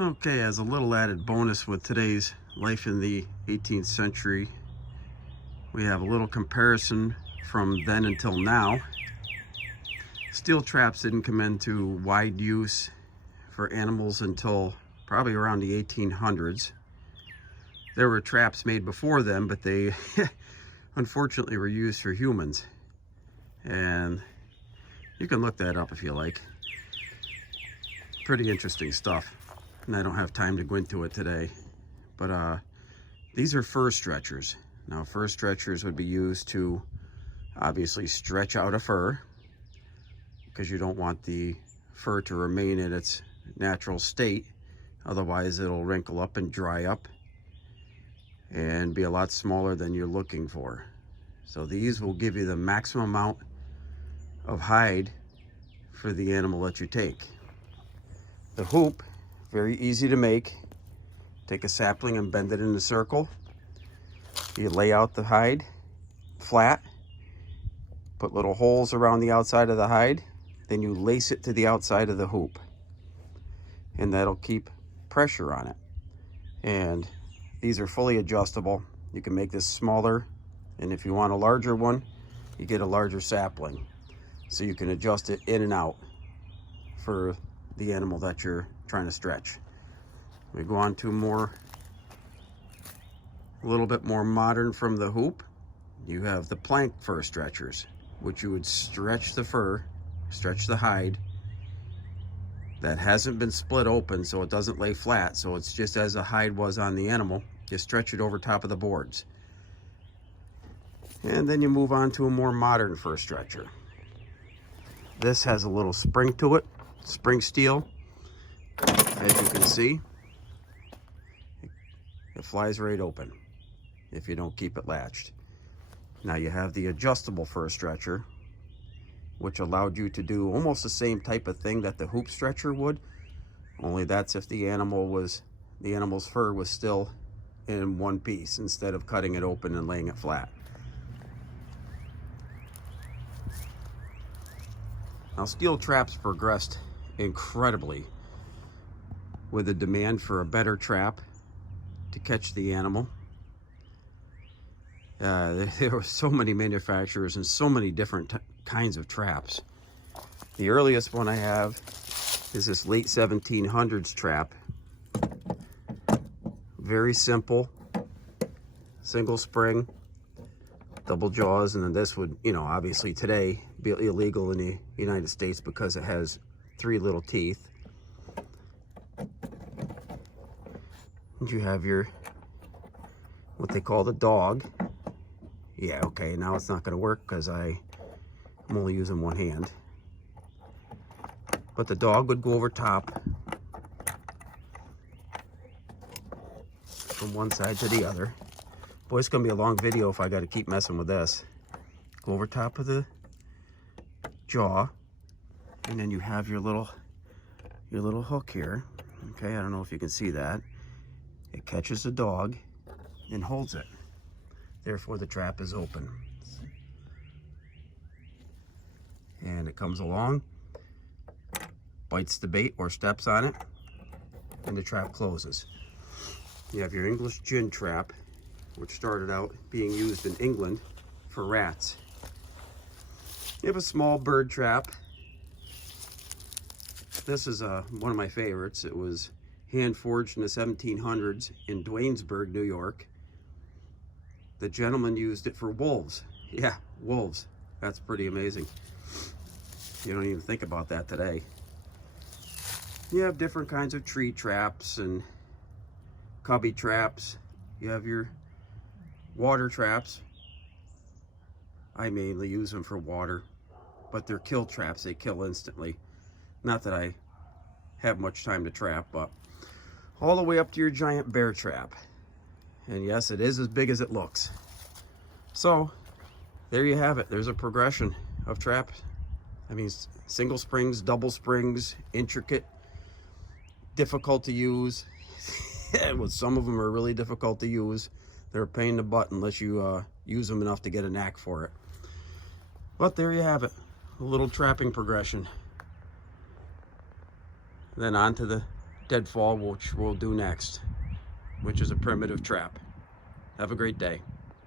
Okay, as a little added bonus with today's life in the 18th century, we have a little comparison from then until now. Steel traps didn't come into wide use for animals until probably around the 1800s. There were traps made before them, but they unfortunately were used for humans. And you can look that up if you like. Pretty interesting stuff. And I don't have time to go into it today. But these are fur stretchers. Now, fur stretchers would be used to obviously stretch out a fur, because you don't want the fur to remain in its natural state. Otherwise, it'll wrinkle up and dry up and be a lot smaller than you're looking for. So these will give you the maximum amount of hide for the animal that you take. The hoop, very easy to make. Take a sapling and bend it in a circle. You lay out the hide flat, put little holes around the outside of the hide, then you lace it to the outside of the hoop, and that'll keep pressure on it. And these are fully adjustable. You can make this smaller, and if you want a larger one, you get a larger sapling, so you can adjust it in and out for the animal that you're trying to stretch. We go on to a little bit more modern from the hoop. You have the plank fur stretchers, which you would stretch the fur, stretch the hide that hasn't been split open, so it doesn't lay flat, so it's just as the hide was on the animal. You stretch it over top of the boards. And then you move on to a more modern fur stretcher. This has a little spring to it, spring steel. As you can see, it flies right open if you don't keep it latched. Now you have the adjustable fur stretcher, which allowed you to do almost the same type of thing that the hoop stretcher would, only that's if the animal's fur was still in one piece instead of cutting it open and laying it flat. Now, steel traps progressed incredibly with the demand for a better trap to catch the animal. There were so many manufacturers and so many different kinds of traps. The earliest one I have is this late 1700s trap. Very simple, single spring, double jaws, and then this would, obviously today be illegal in the United States because it has 3 little teeth. And you have your, what they call the dog. Yeah, okay, now it's not going to work because I'm only using one hand. But the dog would go over top from one side to the other. Boy, it's going to be a long video if I got to keep messing with this. Go over top of the jaw, and then you have your little hook here. Okay, I don't know if you can see that. It catches the dog and holds it. Therefore, the trap is open. And it comes along, bites the bait or steps on it, and the trap closes. You have your English gin trap, which started out being used in England for rats. You have a small bird trap. This is one of my favorites. It was hand forged in the 1700s in Duanesburg, New York. The gentleman used it for wolves. Yeah, wolves. That's pretty amazing. You don't even think about that today. You have different kinds of tree traps and cubby traps. You have your water traps. I mainly use them for water, but they're kill traps. They kill instantly. Not that I have much time to trap, but all the way up to your giant bear trap. And yes, it is as big as it looks. So there you have it. There's a progression of traps. I mean, single springs, double springs, intricate, difficult to use. Well, some of them are really difficult to use. They're a pain in the butt unless you use them enough to get a knack for it. But there you have it, a little trapping progression. Then on to the deadfall, which we'll do next, which is a primitive trap. Have a great day.